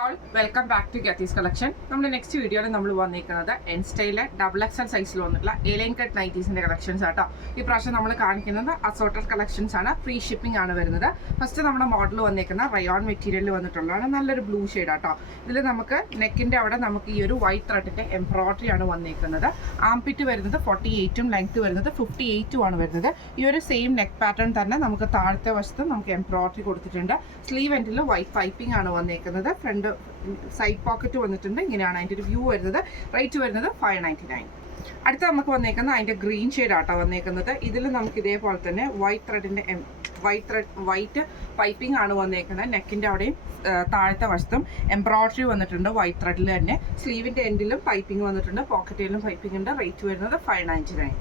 All welcome back to Gathy's collection. നമ്മുടെ next വീഡിയോയിൽ നമ്മൾ വന്നിരിക്കുന്നത് എൻ സ്റ്റൈലിലെ XXL സൈസിൽ വന്നിട്ടുള്ള എലൈൻ കട്ട് നൈറ്റീസിന്റെ കളക്ഷൻസ് ആട്ടോ. ഈ പ്രാവശ്യം നമ്മൾ കാണിക്കുന്നത് അസോർട്ടഡ് കളക്ഷൻസ് ആണ്. ഫ്രീ ഷിപ്പിംഗ് ആണ് വരുന്നത്. ഫസ്റ്റ് നമ്മുടെ മോഡൽ വന്നിരിക്കുന്ന റയോൺ മെറ്റീരിയലിൽ വന്നിട്ടുള്ളതാണ്. നല്ലൊരു ബ്ലൂ ഷെയ്ഡ് ആട്ടോ. ഇതിൽ നമുക്ക് നെക്കിന്റെ അവിടെ നമുക്ക് ഈ ഒരു വൈറ്റ് ത്രെഡിന്റെ എംബ്രോയിഡറി ആണ് വന്നിരിക്കുന്നത്. ആംപിറ്റ് വരുന്നത് 48ഉം ലെങ്ത് വരുന്നത് 58ഉം ആണ് വരുന്നത്. ഈ ഒരു സെയിം നെക്ക് പാറ്റേൺ തന്നെ നമുക്ക് താഴത്തെ വശത്ത് നമുക്ക് എംബ്രോയിഡറി കൊടുത്തിട്ടുണ്ട്. സ്ലീവ് എൻഡിൽ വൈറ്റ് പൈപ്പിംഗ് ആണ് വന്നിരിക്കുന്നത്. ഫ്രണ്ട് സൈഡ് പോക്കറ്റ് വന്നിട്ടുണ്ട്. ഇങ്ങനെയാണ് അതിൻ്റെ ഒരു വ്യൂ വരുന്നത്. റേറ്റ് വരുന്നത് 599. അടുത്ത നമുക്ക് വന്നേക്കുന്നത് അതിൻ്റെ ഗ്രീൻ ഷെയ്ഡ് ആട്ടോ വന്നേക്കുന്നത്. ഇതിൽ നമുക്ക് ഇതേപോലെ തന്നെ വൈറ്റ് പൈപ്പിംഗ് ആണ് വന്നേക്കുന്നത്. നെക്കിൻ്റെ അവിടെയും താഴത്തെ വശത്തും എംബ്രോയിഡറി വന്നിട്ടുണ്ട് വൈറ്റ് ത്രെഡിൽ തന്നെ. സ്ലീവിൻ്റെ എൻഡിലും പൈപ്പിംഗ് വന്നിട്ടുണ്ട്. പോക്കറ്റിലും പൈപ്പിംഗ് ഉണ്ട്. റേറ്റ് വരുന്നത് 599.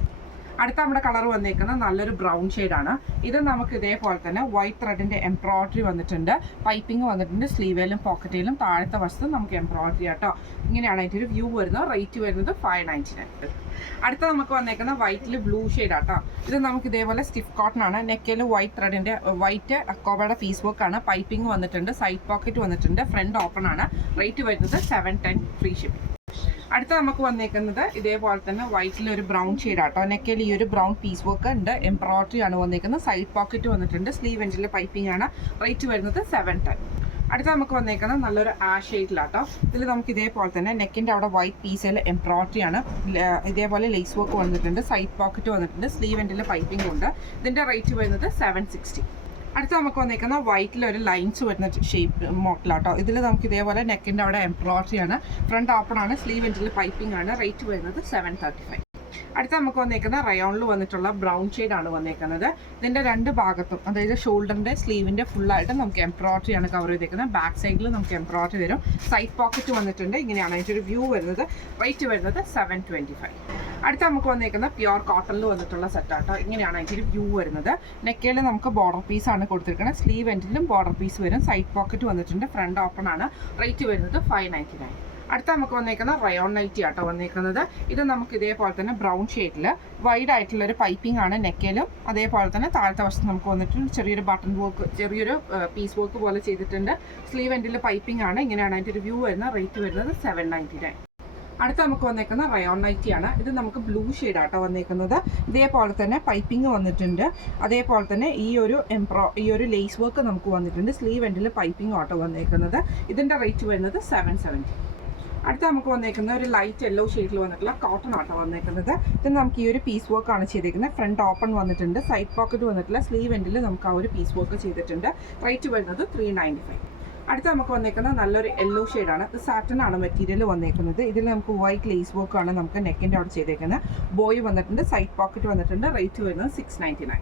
അടുത്ത നമ്മുടെ കളർ വന്നേക്കുന്നത് നല്ലൊരു ബ്രൗൺ ഷെയ്ഡാണ്. ഇത് നമുക്ക് ഇതേപോലെ തന്നെ വൈറ്റ് ത്രെഡിന്റെ എംബ്രോയിഡറി വന്നിട്ടുണ്ട്. പൈപ്പിംഗ് വന്നിട്ടുണ്ട്. സ്ലീവിലും പോക്കറ്റിലും താഴത്തെ വശത്ത് നമുക്ക് എംബ്രോയിഡറി ആട്ടോ. ഇങ്ങനെയാണ് അതിൻ്റെ ഒരു വ്യൂ വരുന്നത്. റേറ്റ് വരുന്നത് 599. അടുത്ത നമുക്ക് വന്നേക്കുന്ന വൈറ്റിൽ ബ്ലൂ ഷെയ്ഡ് ആട്ടോ. ഇത് നമുക്ക് ഇതേപോലെ സ്റ്റിഫ് കോട്ടൺ ആണ്. നെക്കിൽ വൈറ്റ് ത്രെഡിന്റെ വൈറ്റ് അക്കോബയുടെ പീസ് വർക്ക് ആണ്. പൈപ്പിംഗ് വന്നിട്ടുണ്ട്. സൈഡ് പോക്കറ്റ് വന്നിട്ടുണ്ട്. ഫ്രണ്ട് ഓപ്പൺ ആണ്. റേറ്റ് വരുന്നത് 710 ഫ്രീ ഷിപ്പിംഗ്. അടുത്ത നമുക്ക് വന്നേക്കുന്നത് ഇതേപോലെ തന്നെ വൈറ്റിൽ ഒരു ബ്രൗൺ ഷെയ്ഡ് ആട്ടോ. നെക്കിൽ ഈ ഒരു ബ്രൗൺ പീസ് വർക്ക് ഉണ്ട്. എംബ്രോയിഡറി ആണ് വന്നേക്കുന്നത്. സൈഡ് പോക്കറ്റ് വന്നിട്ടുണ്ട്. സ്ലീവ് എൻഡിൽ പൈപ്പിംഗ് ആണ്. റേറ്റ് വരുന്നത് 710. അടുത്ത നമുക്ക് വന്നേക്കുന്നത് നല്ലൊരു ആഷ് ഷെയ്ഡിലാട്ടോ. ഇതിൽ നമുക്ക് ഇതേപോലെ തന്നെ നെക്കിൻ്റെ അവിടെ വൈറ്റ് പീസിൽ എംബ്രോയിഡറി ആണ്. ഇതേപോലെ ലേസ് വർക്ക് വന്നിട്ടുണ്ട്. സൈഡ് പോക്കറ്റ് വന്നിട്ടുണ്ട്. സ്ലീവ് എൻഡിൽ പൈപ്പിംഗ് ഉണ്ട്. ഇതിൻ്റെ റേറ്റ് വരുന്നത് 760. അടുത്ത നമുക്ക് വന്നിരിക്കുന്ന വൈറ്റിൽ ഒരു ലൈൻസ് വരുന്ന ഷേപ്പ് മോഡലാട്ടോ. ഇതിൽ നമുക്ക് ഇതേപോലെ നെക്കിൻ്റെ അവിടെ എംബ്രോയിഡറി ആണ്. ഫ്രണ്ട് ഓപ്പൺ ആണ്. സ്ലീവ് എൻഡിൽ പൈപ്പിംഗ് ആണ്. റേറ്റ് വരുന്നത് 735. അടുത്ത നമുക്ക് വന്നേക്കുന്ന റയോണിൽ വന്നിട്ടുള്ള ബ്രൗൺ ഷെയ്ഡ് ആണ് വന്നേക്കുന്നത്. ഇതിൻ്റെ രണ്ട് ഭാഗത്തും അതായത് ഷോൾഡറിൻ്റെ സ്ലീവിൻ്റെ ഫുള്ളായിട്ട് നമുക്ക് എംബ്രോയിഡറി ആണ് കവർ ചെയ്തേക്കുന്നത്. ബാക്ക് സൈഡിൽ നമുക്ക് എംബ്രോയിഡറി വരും. സൈഡ് പോക്കറ്റ് വന്നിട്ടുണ്ട്. ഇങ്ങനെയാണ് അതിൻ്റെ ഒരു വ്യൂ വരുന്നത്. റേറ്റ് വരുന്നത് 725. അടുത്ത നമുക്ക് വന്നേക്കുന്ന പ്യുവർ കോട്ടണിൽ വന്നിട്ടുള്ള സെറ്റാട്ടോ. ഇങ്ങനെയാണ് അതിൻ്റെ ഒരു വ്യൂ വരുന്നത്. നെക്കയിൽ നമുക്ക് ബോർഡർ പീസാണ് കൊടുത്തിരിക്കുന്നത്. സ്ലീവ് എൻഡിലും ബോർഡർ പീസ് വരും. സൈഡ് പോക്കറ്റ് വന്നിട്ടുണ്ട്. ഫ്രണ്ട് ഓപ്പൺ ആണ്. റേറ്റ് വരുന്നത് 599. അടുത്ത നമുക്ക് വന്നേക്കുന്ന റയോൺ നൈറ്റി ആട്ടോ വന്നേക്കുന്നത്. ഇത് നമുക്ക് ഇതേപോലെ തന്നെ ബ്രൗൺ ഷെയ്ഡിൽ വൈഡ് ആയിട്ടുള്ള ഒരു പൈപ്പിംഗ് ആണ് നെക്കയിലും. അതേപോലെ തന്നെ താഴത്തെ വശത്ത് നമുക്ക് വന്നിട്ട് ചെറിയൊരു ബട്ടൺ വർക്ക്, ചെറിയൊരു പീസ് വർക്ക് പോലെ ചെയ്തിട്ടുണ്ട്. സ്ലീവ് എൻഡിൽ പൈപ്പിംഗ് ആണ്. ഇങ്ങനെയാണ് അതിൻ്റെ ഒരു വ്യൂ വരുന്നത്. റേറ്റ് വരുന്നത് 799. അടുത്ത നമുക്ക് വന്നേക്കുന്ന റയോൺ നൈറ്റി ആണ്. ഇത് നമുക്ക് ബ്ലൂ ഷെയ്ഡ് ആട്ടോ വന്നേക്കുന്നത്. ഇതേപോലെ തന്നെ പൈപ്പിംഗ് വന്നിട്ടുണ്ട്. അതേപോലെ തന്നെ ഈ ഒരു ലേസ് വർക്ക് നമുക്ക് വന്നിട്ടുണ്ട്. സ്ലീവ് എൻഡിൽ പൈപ്പിംഗ് ആട്ടോ വന്നേക്കുന്നത്. ഇതിൻ്റെ റേറ്റ് വരുന്നത് 770. അടുത്ത നമുക്ക് വന്നേക്കുന്ന ഒരു ലൈറ്റ് യെല്ലോ ഷെയ്ഡിൽ വന്നിട്ടുള്ള കോട്ടൺ ആട്ടോ വന്നേക്കുന്നത്. ഇത് നമുക്ക് ഈ ഒരു പീസ് വർക്ക് ആണ് ചെയ്തേക്കുന്നത്. ഫ്രണ്ട് ഓപ്പൺ വന്നിട്ടുണ്ട്. സൈഡ് പോക്കറ്റ് വന്നിട്ടില്ല. സ്ലീവ് എൻഡിൽ നമുക്ക് ആ ഒരു പീസ് വർക്ക് ചെയ്തിട്ടുണ്ട്. റേറ്റ് വരുന്നത് 395. അടുത്ത നമുക്ക് വന്നേക്കുന്ന നല്ലൊരു യെല്ലോ ഷെയ്ഡാണ്. ഇത് സാറ്റൻ ആണ് മെറ്റീരിയൽ വന്നേക്കുന്നത്. ഇതിൽ നമുക്ക് വൈറ്റ് ലേസ് വർക്ക് ആണ് നമുക്ക് നെക്കിൻ്റെ അവിടെ ചെയ്തേക്കുന്നത്. ബോയ് വന്നിട്ടുണ്ട്. സൈഡ് പോക്കറ്റ് വന്നിട്ടുണ്ട്. റേറ്റ് വരുന്നത് 699.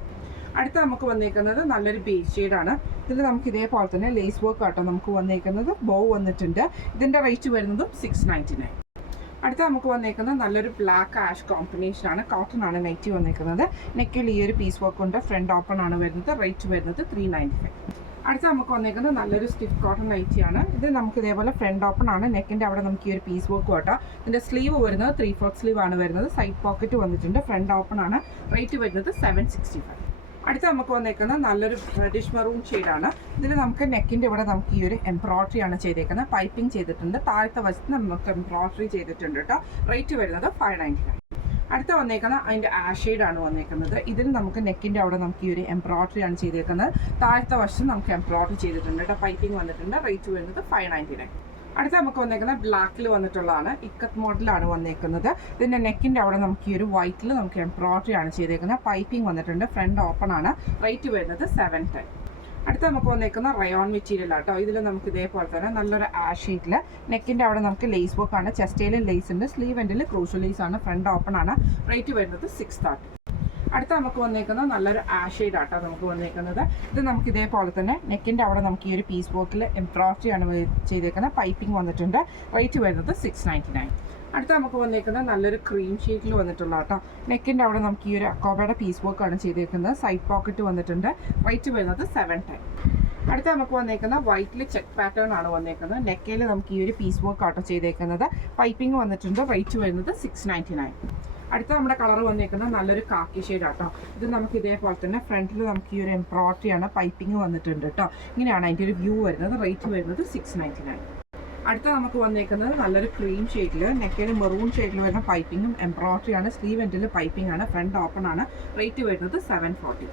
അടുത്ത നമുക്ക് വന്നേക്കുന്നത് നല്ലൊരു ബേസ് ഷെയ്ഡാണ്. ഇതിൽ നമുക്ക് ഇതേപോലെ തന്നെ ലേസ് വർക്ക് ആട്ടോ നമുക്ക് വന്നേക്കുന്നത്. ബോ വന്നിട്ടുണ്ട്. ഇതിൻ്റെ റേറ്റ് വരുന്നത് 699. അടുത്ത നമുക്ക് വന്നേക്കുന്നത് നല്ലൊരു ബ്ലാക്ക് ആഷ് കോമ്പിനേഷൻ ആണ്. കോട്ടൺ ആണ് നൈറ്റി വന്നേക്കുന്നത്. നെക്കിൽ ഈ ഒരു പീസ് വർക്ക് ഉണ്ട്. ഫ്രണ്ട് ഓപ്പൺ ആണ് വരുന്നത്. റേറ്റ് വരുന്നത് 395. അടുത്ത നമുക്ക് വന്നേക്കുന്നത് നല്ലൊരു സ്റ്റിഫ് കോട്ടൺ നൈറ്റിയാണ്. ഇത് നമുക്ക് ഇതേപോലെ ഫ്രണ്ട് ഓപ്പൺ ആണ്. നെക്കിൻ്റെ അവിടെ നമുക്ക് ഈ ഒരു പീസ് വർക്ക് കേട്ടോ. ഇതിൻ്റെ സ്ലീവ് വരുന്നത് 3/4 സ്ലീവ് ആണ് വരുന്നത്. സൈഡ് പോക്കറ്റ് വന്നിട്ടുണ്ട്. ഫ്രണ്ട് ഓപ്പൺ ആണ്. റേറ്റ് വരുന്നത് 765. അടുത്ത നമുക്ക് വന്നേക്കുന്നത് നല്ലൊരു റെഡിഷ് മെറൂൺ ഷെയ്ഡാണ്. ഇതിൽ നമുക്ക് നെക്കിൻ്റെ ഇവിടെ നമുക്ക് ഈ ഒരു എംബ്രോയിഡറി ആണ് ചെയ്തേക്കുന്നത്. പൈപ്പിംഗ് ചെയ്തിട്ടുണ്ട്. താഴത്തെ വശത്ത് നമുക്ക് എംബ്രോയിഡറി ചെയ്തിട്ടുണ്ട് കേട്ടോ. റേറ്റ് വരുന്നത് 599. അടുത്ത വന്നേക്കുന്ന അതിൻ്റെ ആഷ് ഷെയ്ഡാണ് വന്നേക്കുന്നത്. ഇതിൽ നമുക്ക് നെക്കിൻ്റെ അവിടെ നമുക്ക് ഈ ഒരു എംബ്രോയിഡറി ആണ് ചെയ്തേക്കുന്നത്. താഴത്തെ വശം നമുക്ക് എംബ്രോയിഡറി ചെയ്തിട്ടുണ്ട് കേട്ടോ. പൈപ്പിംഗ് വന്നിട്ടുണ്ട്. റേറ്റ് വരുന്നത് 599. അടുത്ത നമുക്ക് വന്നേക്കുന്നത് ബ്ലാക്കിൽ വന്നിട്ടുള്ളതാണ്. ഇക്കത്ത് മോഡലാണ് വന്നേക്കുന്നത്. ഇതിൻ്റെ നെക്കിൻ്റെ അവിടെ നമുക്ക് ഈ ഒരു വൈറ്റിൽ നമുക്ക് എംബ്രോയിഡറി ആണ് ചെയ്തേക്കുന്നത്. പൈപ്പിംഗ് വന്നിട്ടുണ്ട്. ഫ്രണ്ട് ഓപ്പൺ ആണ്. റേറ്റ് വരുന്നത് 710. അടുത്ത നമുക്ക് വന്നേക്കുന്ന റയോൺ മെറ്റീരിയൽ ആട്ടോ. ഇതിൽ നമുക്ക് ഇതേപോലെ തന്നെ നല്ലൊരു ആഷ് ഷെയ്ഡിൽ നെക്കിൻ്റെ അവിടെ നമുക്ക് ലേസ് വർക്ക് ആണ്. ചെസ്റ്റയിലും ലേസ് ഉണ്ട്. സ്ലീവ് എൻഡിൽ ക്രൂഷ്യൽ ലേസ് ആണ്. ഫ്രണ്ട് ഓപ്പൺ ആണ്. റേറ്റ് വരുന്നത് 630. അടുത്ത നമുക്ക് വന്നേക്കുന്നത് നല്ലൊരു ആഷ് ഷെയ്ഡ് ആട്ടോ നമുക്ക് വന്നേക്കുന്നത്. ഇത് നമുക്ക് ഇതേപോലെ തന്നെ നെക്കിൻ്റെ അവിടെ നമുക്ക് ഈ ഒരു പീസ് വർക്കിൽ എംബ്രോയിഡറി ആണ് ചെയ്തേക്കുന്നത്. പൈപ്പിംഗ് വന്നിട്ടുണ്ട്. റേറ്റ് വരുന്നത് 699. അടുത്ത നമുക്ക് വന്നേക്കുന്നത് നല്ലൊരു ക്രീം ഷെയ്ഡിൽ വന്നിട്ടുള്ള കേട്ടോ. നെക്കിൻ്റെ അവിടെ നമുക്ക് ഈ ഒരു അക്കോബയുടെ പീസ് വർക്ക് ആണ് ചെയ്തേക്കുന്നത്. സൈഡ് പോക്കറ്റ് വന്നിട്ടുണ്ട്. റേറ്റ് വരുന്നത് 710. അടുത്ത നമുക്ക് വന്നേക്കുന്ന വൈറ്റിൽ ചെക്ക് പാറ്റേൺ ആണ് വന്നേക്കുന്നത്. നെക്കയിൽ നമുക്ക് ഈ ഒരു പീസ് വർക്ക് ആട്ടോ ചെയ്തേക്കുന്നത്. പൈപ്പിംഗ് വന്നിട്ടുണ്ട്. റേറ്റ് വരുന്നത് 699. അടുത്ത നമ്മുടെ കളർ വന്നേക്കുന്നത് നല്ലൊരു കാക്കി ഷെയ്ഡ് ആട്ടോ. ഇത് നമുക്ക് ഇതേപോലെ തന്നെ ഫ്രണ്ടിൽ നമുക്ക് ഈ ഒരു എംബ്രോയിഡറി ആണ്. പൈപ്പിംഗ് വന്നിട്ടുണ്ട് കേട്ടോ. ഇങ്ങനെയാണ് അതിൻ്റെ ഒരു വ്യൂ വരുന്നത്. റേറ്റ് വരുന്നത് 699. അടുത്ത നമുക്ക് വന്നേക്കുന്നത് നല്ലൊരു ക്രീം ഷെയ്ഡിൽ നെക്കിന് മെറൂൺ ഷെയ്ഡിൽ വരുന്ന പൈപ്പിങ്ങും എംബ്രോയിഡറി ആണ്. സ്ലീവ് എൻഡിൽ പൈപ്പിംഗ് ആണ്. ഫ്രണ്ട് ഓപ്പൺ ആണ്. റേറ്റ് വരുന്നത് 740.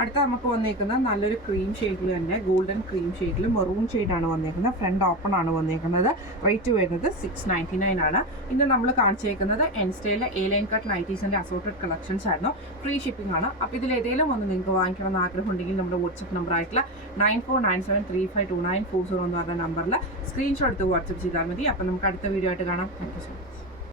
അടുത്ത നമുക്ക് വന്നേക്കുന്നത് നല്ലൊരു ക്രീം ഷെയ്ഡിൽ തന്നെ ഗോൾഡൻ ക്രീം ഷെയ്ഡിൽ മെറൂൺ ഷെയ്ഡാണ് വന്നേക്കുന്നത്. ഫ്രണ്ട് ഓപ്പൺ ആണ് വന്നേക്കുന്നത്. റേറ്റ് വരുന്നത് 699 ആണ്. ഇന്ന് നമ്മൾ കാണിച്ചേക്കുന്നത് എൻ സ്റ്റൈലിലെ എ ലൈൻ കട്ട് നൈറ്റീസിൻ്റെ അസോർട്ടഡ് കളക്ഷൻസ് ആയിരുന്നു. ഫ്രീ ഷിപ്പിംഗ് ആണ്. അപ്പോൾ ഇതിൽ ഏതെങ്കിലും ഒന്ന് നിങ്ങൾക്ക് വാങ്ങിക്കണമെന്ന് ആഗ്രഹം ഉണ്ടെങ്കിൽ നമ്മുടെ വാട്സപ്പ് നമ്പർ ആയിട്ടുള്ള 9497352940 എന്ന് പറഞ്ഞ നമ്പറിൽ സ്ക്രീൻഷോട്ട് എടുത്ത് വാട്സപ്പ് ചെയ്താൽ മതി. അപ്പോൾ നമുക്ക് അടുത്ത വീഡിയോ ആയിട്ട് കാണാം. Thank you so much.